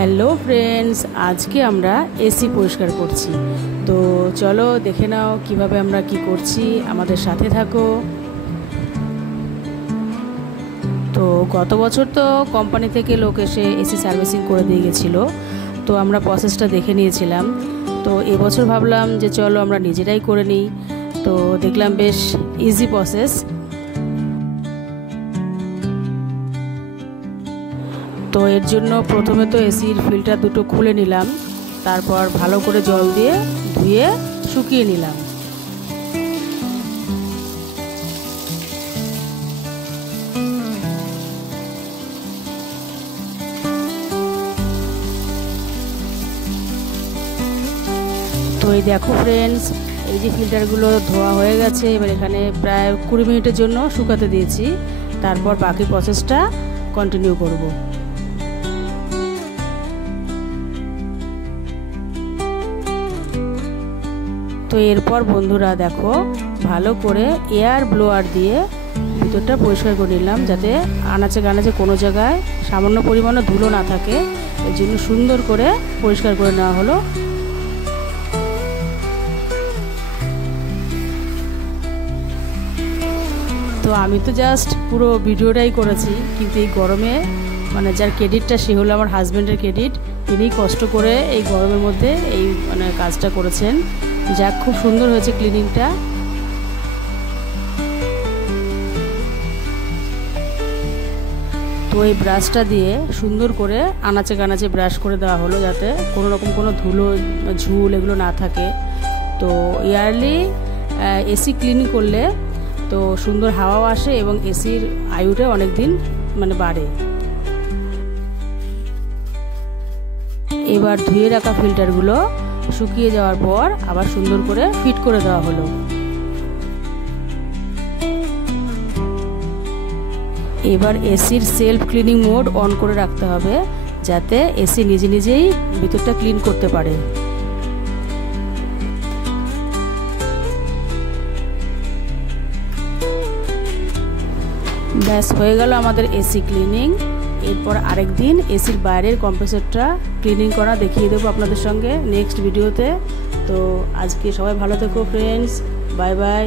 Hello friends, আজকে আমরা AC পরিষ্কার করছি। তো চলো দেখে নাও কিভাবে আমরা কি করছি, আমাদের সাথে থাকো। তো গত বছর তো কোম্পানি থেকে লোক এসে এসি সার্ভিসিং করে দিয়ে গেছিলো, তো আমরা প্রসেসটা দেখে নিয়েছিলাম। তো এবছর ভাবলাম যে চলো আমরা নিজেরাই করে নিই। তো দেখলাম বেশ ইজি প্রসেস। তো এর জন্য প্রথমে তো এসির ফিল্টার দুটো খুলে নিলাম, তারপর ভালো করে জল দিয়ে ধুয়ে শুকিয়ে নিলাম। তো এই দেখো ফ্রেন্ডস, এই যে ফিল্টারগুলো ধোয়া হয়ে গেছে। এবার এখানে প্রায় 20 মিনিটের জন্য শুকাতে দিয়েছি, তারপর বাকি প্রসেসটা কন্টিনিউ করব। তো এরপর বন্ধুরা দেখো, ভালো করে এয়ার ব্লোয়ার দিয়ে ভিতরটা পরিষ্কার করে নিলাম, যাতে আনাচে কানাচে কোনো জায়গায় সামান্য পরিমাণে ধুলো না থাকে। এর জন্য সুন্দর করে পরিষ্কার করে নেওয়া হলো। তো আমি তো জাস্ট পুরো ভিডিওটাই করেছি, কিন্তু এই গরমে মানে যার ক্রেডিটটা সে হলো আমার হাজব্যান্ডের ক্রেডিট। তিনি কষ্ট করে এই গরমের মধ্যে এই মানে কাজটা করেছেন। যাক, খুব সুন্দর হয়েছে ক্লিনিংটা। তো এই ব্রাশটা দিয়ে সুন্দর করে আনাচে কানাচে ব্রাশ করে দেওয়া হলো, যাতে কোনো রকম কোনো ধুলো ঝুল এগুলো না থাকে। তো ইয়ারলি এসি ক্লিন করলে তো সুন্দর হাওয়াও আসে এবং এসির আয়ুটা অনেক দিন মানে বাড়ে। এবার ধুয়ে রাখা ফিল্টারগুলো শুকিয়ে যাওয়ার পর আবার সুন্দর করে ফিট করে দেওয়া হলো। এবার এসির সেলফ ক্লিনিং মোড অন করে রাখতে হবে, যাতে এসি নিজে নিজেই ভিতরটা ক্লিন করতে পারে। ব্যাস হয়ে গেল আমাদের এসি ক্লিনিং। এরপর আরেক দিন এসির বাইরের কম্প্রেসরটা ক্লিনিং করা দেখিয়ে দেবো আপনাদের সঙ্গে নেক্সট ভিডিওতে। তো আজকে সবাই ভালো থেকো ফ্রেন্ডস, বাই বাই।